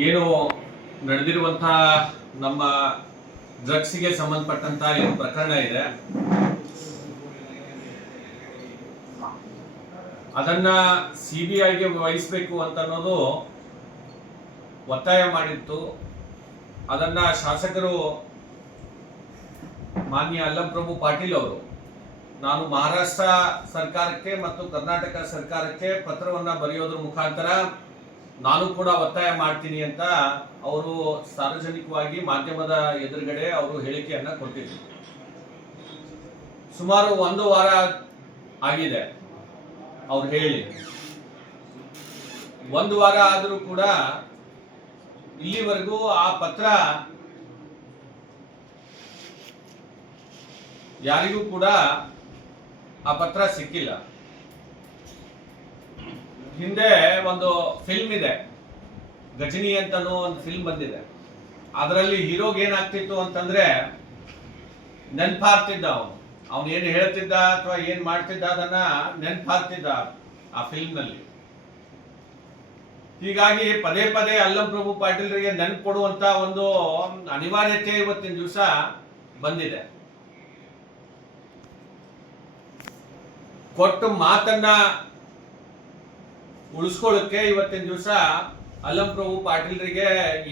ಏನು ನಡೆದಿರುವಂತಹ ನಮ್ಮ ಡ್ರಗ್ಸ್ಗೆ ಸಂಬಂಧಪಟ್ಟಂತ ಏನು ಪ್ರಕರಣ ಇದೆ ಅದನ್ನ ಸಿಬಿಐಗೆ ವಹಿಸಬೇಕು ಅಂತ ಅನ್ನೋದು ಒತ್ತಾಯ ಮಾಡಿತ್ತು. ಅದನ್ನ ಶಾಸಕರು ಮಾನ್ಯ ಅಲ್ಲಂಪ್ರಭು ಪಾಟೀಲ್ ಅವರು ನಾನು ಮಹಾರಾಷ್ಟ್ರ ಸರ್ಕಾರಕ್ಕೆ ಮತ್ತು ಕರ್ನಾಟಕ ಸರ್ಕಾರಕ್ಕೆ ಪತ್ರವನ್ನ ಬರೆಯೋದ್ರ ಮುಖಾಂತರ ನಾನು ಕೂಡ ಒತ್ತಾಯ ಮಾಡ್ತೀನಿ ಅಂತ ಅವರು ಸಾರ್ವಜನಿಕವಾಗಿ ಮಾಧ್ಯಮದ ಎದುರುಗಡೆ ಅವರು ಹೇಳಿಕೆಯನ್ನ ಕೊಟ್ಟಿದ್ರು. ಸುಮಾರು 1 ವಾರ ಆಗಿದೆ ಅವ್ರು ಹೇಳಿ. 1 ವಾರ ಆದರೂ ಕೂಡ ಇಲ್ಲಿವರೆಗೂ ಆ ಪತ್ರ ಯಾರಿಗೂ ಕೂಡ ಆ ಪತ್ರ ಸಿಕ್ಕಿಲ್ಲ. ಹಿಂದೆ ಒಂದು ಫಿಲ್ಮ್ ಇದೆ, ಗಜನಿ ಅಂತನೋ ಒಂದು ಫಿಲ್ಮ್ ಬಂದಿದೆ. ಅದರಲ್ಲಿ ಹೀರೋಗೆ ಏನಾಗ್ತಿತ್ತು ಅಂತಂದ್ರೆ ನೆನ್ಪಾರ್ತಿದ್ದ ಅವನು ಏನು ಹೇಳ್ತಿದ್ದ ಅಥವಾ ಏನ್ ಮಾಡ್ತಿದ್ದ ಅದನ್ನ ನೆನ್ಪಾರ್ತಿದ್ದ ಆ ಫಿಲ್ಮ್ ನಲ್ಲಿ. ಹೀಗಾಗಿ ಪದೇ ಪದೇ ಅಲ್ಲಂಪ್ರಭು ಪಾಟೀಲ್ರಿಗೆ ನೆನ್ಪು ಕೊಡುವಂತ ಒಂದು ಅನಿವಾರ್ಯತೆ ಇವತ್ತಿನ ದಿವಸ ಬಂದಿದೆ. ಕೊಟ್ಟು ಮಾತನ್ನ ಉಳಿಸ್ಕೊಳ್ಳಕ್ಕೆ ಇವತ್ತಿನ ದಿವಸ ಅಲ್ಲಂಪ್ರಭು ಪಾಟೀಲ್ರಿಗೆ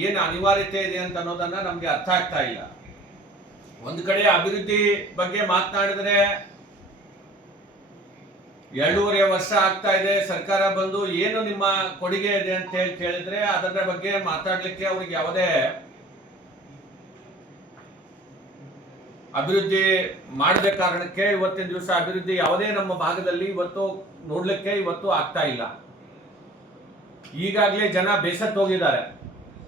ಏನು ಅನಿವಾರ್ಯತೆ ಇದೆ ಅಂತ ಅನ್ನೋದನ್ನ ನಮ್ಗೆ ಅರ್ಥ ಆಗ್ತಾ ಇಲ್ಲ. ಒಂದು ಕಡೆ ಅಭಿವೃದ್ಧಿ ಬಗ್ಗೆ ಮಾತನಾಡಿದ್ರೆ 2.5 ವರ್ಷ ಆಗ್ತಾ ಇದೆ ಸರ್ಕಾರ ಬಂದು, ಏನು ನಿಮ್ಮ ಕೊಡುಗೆ ಇದೆ ಅಂತ ಹೇಳಿ ಕೇಳಿದ್ರೆ ಅದರ ಬಗ್ಗೆ ಮಾತಾಡ್ಲಿಕ್ಕೆ ಅವ್ರಿಗೆ ಯಾವುದೇ ಅಭಿವೃದ್ಧಿ ಮಾಡದ ಕಾರಣಕ್ಕೆ ಇವತ್ತಿನ ದಿವಸ ಅಭಿವೃದ್ಧಿ ಯಾವುದೇ ನಮ್ಮ ಭಾಗದಲ್ಲಿ ಇವತ್ತು ನೋಡ್ಲಿಕ್ಕೆ ಇವತ್ತು ಆಗ್ತಾ ಇಲ್ಲ. ಈಗಾಗಲೇ ಜನ ಬೇಸತ್ತು ಹೋಗಿದ್ದಾರೆ.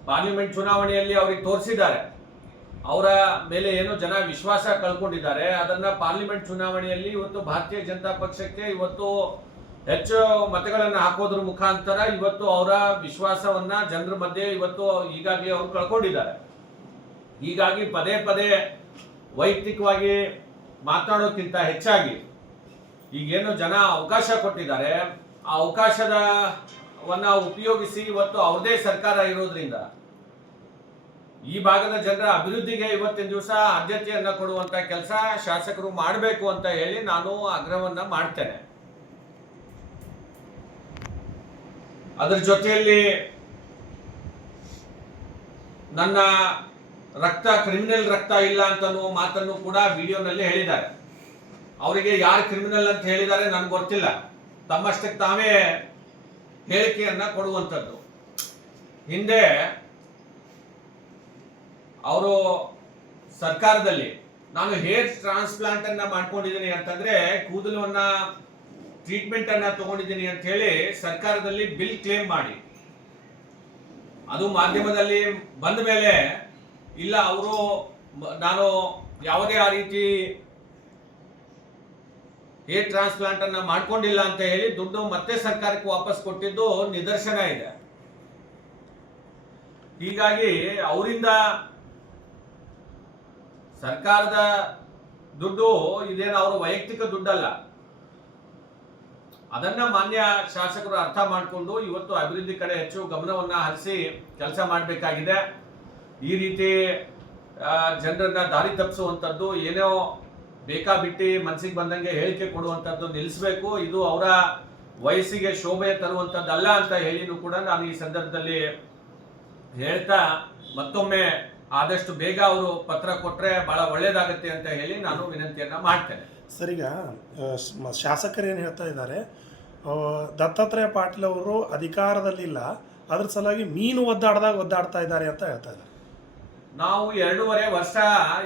ಪಾರ್ಲಿಮೆಂಟ್ ಚುನಾವಣೆಯಲ್ಲಿ ಅವ್ರಿಗೆ ತೋರಿಸಿದ್ದಾರೆ, ಅವರ ಮೇಲೆ ಏನೋ ಜನ ವಿಶ್ವಾಸ ಕಳ್ಕೊಂಡಿದ್ದಾರೆ. ಅದನ್ನ ಪಾರ್ಲಿಮೆಂಟ್ ಚುನಾವಣೆಯಲ್ಲಿ ಇವತ್ತು ಭಾರತೀಯ ಜನತಾ ಪಕ್ಷಕ್ಕೆ ಇವತ್ತು ಹೆಚ್ಚು ಮತಗಳನ್ನು ಹಾಕೋದ್ರ ಮುಖಾಂತರ ಇವತ್ತು ಅವರ ವಿಶ್ವಾಸವನ್ನ ಜನರ ಮಧ್ಯೆ ಇವತ್ತು ಈಗಾಗಲೇ ಅವರು ಕಳ್ಕೊಂಡಿದ್ದಾರೆ. ಹೀಗಾಗಿ ಪದೇ ಪದೇ ವೈಯಕ್ತಿಕವಾಗಿ ಮಾತನಾಡೋಕ್ಕಿಂತ ಹೆಚ್ಚಾಗಿ ಈಗೇನು ಜನ ಅವಕಾಶ ಕೊಟ್ಟಿದ್ದಾರೆ, ಆ ಅವಕಾಶವನ್ನ ಉಪಯೋಗಿಸಿ ಇವತ್ತು ಅವ್ರದೇ ಸರ್ಕಾರ ಇರೋದ್ರಿಂದ ಈ ಭಾಗದ ಜನರ ಅಭಿವೃದ್ಧಿಗೆ ಇವತ್ತಿನ ದಿವಸ ಆದ್ಯತೆಯನ್ನ ಕೊಡುವಂತ ಕೆಲಸ ಶಾಸಕರು ಮಾಡಬೇಕು ಅಂತ ಹೇಳಿ ನಾನು ಆಗ್ರಹವನ್ನ ಮಾಡ್ತೇನೆ. ಅದರ ಜೊತೆಯಲ್ಲಿ ನನ್ನ ರಕ್ತ ಕ್ರಿಮಿನಲ್ ರಕ್ತ ಇಲ್ಲ ಅಂತ ಮಾತನ್ನು ಕೂಡ ವಿಡಿಯೋನಲ್ಲಿ ಹೇಳಿದ್ದಾರೆ. ಅವರಿಗೆ ಯಾರು ಕ್ರಿಮಿನಲ್ ಅಂತ ಹೇಳಿದ್ದಾರೆ ನನಗೆ ಗೊತ್ತಿಲ್ಲ. ತಮ್ಮಷ್ಟಕ್ಕೆ ತಾವೇ ಹೇಳಿಕೆಯನ್ನ ಕೊಡುವಂಥದ್ದು. ಹಿಂದೆ ಅವರು ಸರ್ಕಾರದಲ್ಲಿ ನಾನು ಹೇರ್ ಟ್ರಾನ್ಸ್ಪ್ಲಾಂಟ್ ಅನ್ನ ಮಾಡ್ಕೊಂಡಿದ್ದೀನಿ ಅಂತಂದ್ರೆ, ಕೂದಲನ್ನ ಟ್ರೀಟ್ಮೆಂಟ್ ಅನ್ನ ತಗೊಂಡಿದ್ದೀನಿ ಅಂತ ಹೇಳಿ ಸರ್ಕಾರದಲ್ಲಿ ಬಿಲ್ ಕ್ಲೇಮ್ ಮಾಡಿ, ಅದು ಮಾಧ್ಯಮದಲ್ಲಿ ಬಂದ ಮೇಲೆ ಇಲ್ಲ ಅವರು ನಾನು ಯಾವುದೇ ಆ ರೀತಿ ಹೇರ್ ಟ್ರಾನ್ಸ್ಪ್ಲಾಂಟ್ ಅನ್ನ ಮಾಡ್ಕೊಂಡಿಲ್ಲ ಅಂತ ಹೇಳಿ ದುಡ್ಡು ಮತ್ತೆ ಸರ್ಕಾರಕ್ಕೆ ವಾಪಸ್ ಕೊಟ್ಟಿದ್ದು ನಿದರ್ಶನ ಇದೆ. ಹೀಗಾಗಿ ಅವರಿಂದ ಸರ್ಕಾರದ ದುಡ್ಡು ಇದೇನು ಅವರ ವೈಯಕ್ತಿಕ ದುಡ್ಡಲ್ಲ. ಅದನ್ನ ಮಾನ್ಯ ಶಾಸಕರು ಅರ್ಥ ಮಾಡಿಕೊಂಡು ಇವತ್ತು ಅಭಿವೃದ್ಧಿ ಕಡೆ ಹೆಚ್ಚು ಗಮನವನ್ನ ಹರಿಸಿ ಕೆಲಸ ಮಾಡಬೇಕಾಗಿದೆ. ಈ ರೀತಿ ಜನರನ್ನ ದಾರಿ ತಪ್ಪಿಸುವಂಥದ್ದು, ಏನೋ ಬೇಕಾಬಿಟ್ಟಿ ಮನಸ್ಸಿಗೆ ಬಂದಂಗೆ ಹೇಳಿಕೆ ಕೊಡುವಂಥದ್ದು ನಿಲ್ಲಿಸಬೇಕು. ಇದು ಅವರ ವಯಸ್ಸಿಗೆ ಶೋಭೆ ತರುವಂಥದ್ದಲ್ಲ ಅಂತ ಹೇಳಿನೂ ಕೂಡ ನಾನು ಈ ಸಂದರ್ಭದಲ್ಲಿ ಹೇಳ್ತಾ, ಮತ್ತೊಮ್ಮೆ ಆದಷ್ಟು ಬೇಗ ಅವರು ಪತ್ರ ಕೊಟ್ಟರೆ ಬಹಳ ಒಳ್ಳೇದಾಗತ್ತೆ ಅಂತ ಹೇಳಿ ನಾನು ವಿನಂತಿಯನ್ನ ಮಾಡ್ತೇನೆ. ಸರ್, ಈಗ ಶಾಸಕರು ಏನು ಹೇಳ್ತಾ ಇದ್ದಾರೆ, ದತ್ತಾತ್ರೇಯ ಪಾಟೀಲ್ ಅವರು ಅಧಿಕಾರದಲ್ಲಿಲ್ಲ, ಅದ್ರ ಸಲುವಾಗಿ ಮೀನು ಒದ್ದಾಡ್ತಾ ಇದ್ದಾರೆ ಅಂತ ಹೇಳ್ತಾ ಇದ್ದಾರೆ. ನಾವು 2.5 ವರ್ಷ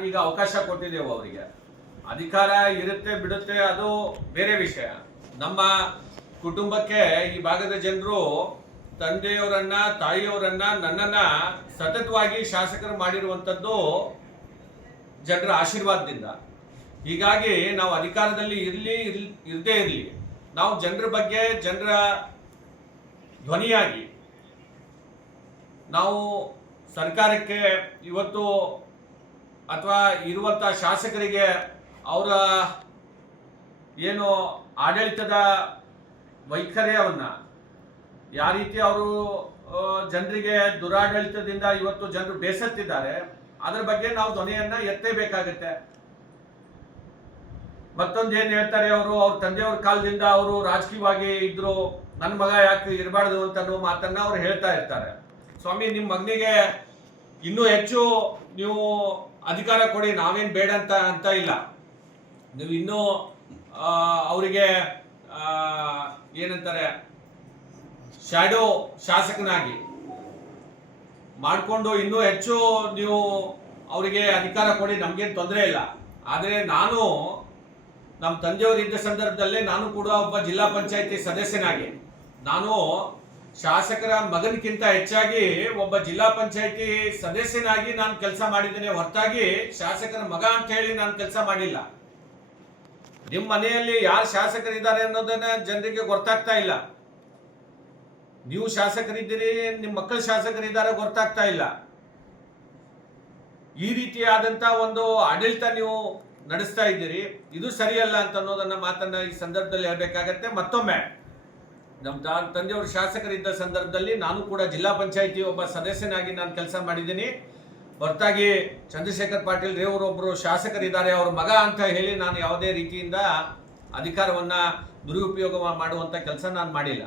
ಈಗ ಅವಕಾಶ ಕೊಟ್ಟಿದ್ದೇವೆ ಅವರಿಗೆ. ಅಧಿಕಾರ ಇರುತ್ತೆ ಬಿಡುತ್ತೆ ಅದು ಬೇರೆ ವಿಷಯ. ನಮ್ಮ ಕುಟುಂಬಕ್ಕೆ ಈ ಭಾಗದ ಜನರು ತಂದೆಯವರನ್ನ ತಾಯಿಯವರನ್ನ ನನ್ನನ್ನ ಸತತವಾಗಿ ಶಾಸಕರು ಮಾಡಿರುವಂಥದ್ದು ಜನರ ಆಶೀರ್ವಾದದಿಂದ. ಹೀಗಾಗಿ ನಾವು ಅಧಿಕಾರದಲ್ಲಿ ಇರದೇ ಇರಲಿ, ನಾವು ಜನರ ಬಗ್ಗೆ ಜನರ ಧ್ವನಿಯಾಗಿ ನಾವು ಸರ್ಕಾರಕ್ಕೆ ಇವತ್ತು ಅಥವಾ ಇರುವಂತ ಶಾಸಕರಿಗೆ ಅವರ ಏನು ಆಡಳಿತದ ವೈಖರಿಯವನ್ನ ಯಾವ ರೀತಿ ಅವರು ಜನರಿಗೆ ದುರಾಡಳಿತದಿಂದ ಇವತ್ತು ಜನರು ಬೇಸತ್ತಿದ್ದಾರೆ. ಅದ್ರ ಬಗ್ಗೆ ನಾವು ಧ್ವನಿಯನ್ನ ಎತ್ತಬೇಕಾಗತ್ತೆ. ಮತ್ತೊಂದು ಏನ್ ಹೇಳ್ತಾರೆ, ಅವ್ರ ತಂದೆಯವ್ರ ಕಾಲದಿಂದ ಅವರು ರಾಜಕೀಯವಾಗಿ ಇದ್ರು, ನನ್ನ ಮಗ ಯಾಕೆ ಇರಬಾರ್ದು ಅಂತ ಮಾತನ್ನ ಅವ್ರು ಹೇಳ್ತಾ ಇರ್ತಾರೆ. ಸ್ವಾಮಿ, ನಿಮ್ಮ ಮಗನಿಗೆ ಇನ್ನೂ ಹೆಚ್ಚು ನೀವು ಅಧಿಕಾರ ಕೊಡಿ, ನಾವೇನ್ ಬೇಡ ಅಂತ ಇಲ್ಲ. ನೀವು ಇನ್ನೂ ಅವರಿಗೆ ಏನಂತಾರೆ, ಶಾಡೋ ಶಾಸಕನಾಗಿ ಮಾಡಿಕೊಂಡು ಇನ್ನೂ ಹೆಚ್ಚು ನೀವು ಅವರಿಗೆ ಅಧಿಕಾರ ಕೊಡಿ, ನಮ್ಗೇನು ತೊಂದರೆ ಇಲ್ಲ. ಆದರೆ ನಾನು ನಮ್ಮ ತಂದೆಯವರು ಇದ್ದ ಸಂದರ್ಭದಲ್ಲೇ ನಾನು ಕೂಡ ಒಬ್ಬ ಜಿಲ್ಲಾ ಪಂಚಾಯತಿ ಸದಸ್ಯನಾಗಿ, ನಾನು ಶಾಸಕರ ಮಗನಕ್ಕಿಂತ ಹೆಚ್ಚಾಗಿ ಒಬ್ಬ ಜಿಲ್ಲಾ ಪಂಚಾಯತಿ ಸದಸ್ಯನಾಗಿ ನಾನು ಕೆಲಸ ಮಾಡಿದ್ದೇನೆ ಹೊರತಾಗಿ ಶಾಸಕರ ಮಗ ಅಂತ ಹೇಳಿ ನಾನು ಕೆಲಸ ಮಾಡಿಲ್ಲ. ನಿಮ್ಮ ಮನೆಯಲ್ಲಿ ಯಾರು ಶಾಸಕರಿದ್ದಾರೆ ಅನ್ನೋದನ್ನ ಜನರಿಗೆ ಗೊತ್ತಾಗ್ತಾ ಇಲ್ಲ. ನೀವು ಶಾಸಕರಿದ್ದೀರಿ, ನಿಮ್ಮ ಮಕ್ಕಳು ಶಾಸಕರಿದ್ದಾರೆ, ಗೊತ್ತಾಗ್ತಾ ಇಲ್ಲ. ಈ ರೀತಿಯಾದಂತ ಒಂದು ಆಡಳಿತ ನೀವು ನಡೆಸ್ತಾ ಇದ್ದೀರಿ, ಇದು ಸರಿಯಲ್ಲ ಅಂತ ಅನ್ನೋದನ್ನ ಮಾತನ್ನ ಈ ಸಂದರ್ಭದಲ್ಲಿ ಹೇಳ್ಬೇಕಾಗತ್ತೆ. ಮತ್ತೊಮ್ಮೆ ನಮ್ಮ ತಂದೆಯವರು ಶಾಸಕರಿದ್ದ ಸಂದರ್ಭದಲ್ಲಿ ನಾನು ಕೂಡ ಜಿಲ್ಲಾ ಪಂಚಾಯತಿ ಒಬ್ಬ ಸದಸ್ಯನಾಗಿ ನಾನು ಕೆಲಸ ಮಾಡಿದ್ದೀನಿ ಹೊರತಾಗಿ ಚಂದ್ರಶೇಖರ್ ಪಾಟೀಲ್ ರೇವರು ಒಬ್ಬರು ಶಾಸಕರಿದ್ದಾರೆ, ಅವ್ರ ಮಗ ಅಂತ ಹೇಳಿ ನಾನು ಯಾವುದೇ ರೀತಿಯಿಂದ ಅಧಿಕಾರವನ್ನ ದುರುಪಯೋಗ ಮಾಡುವಂತ ಕೆಲಸ ನಾನು ಮಾಡಿಲ್ಲ.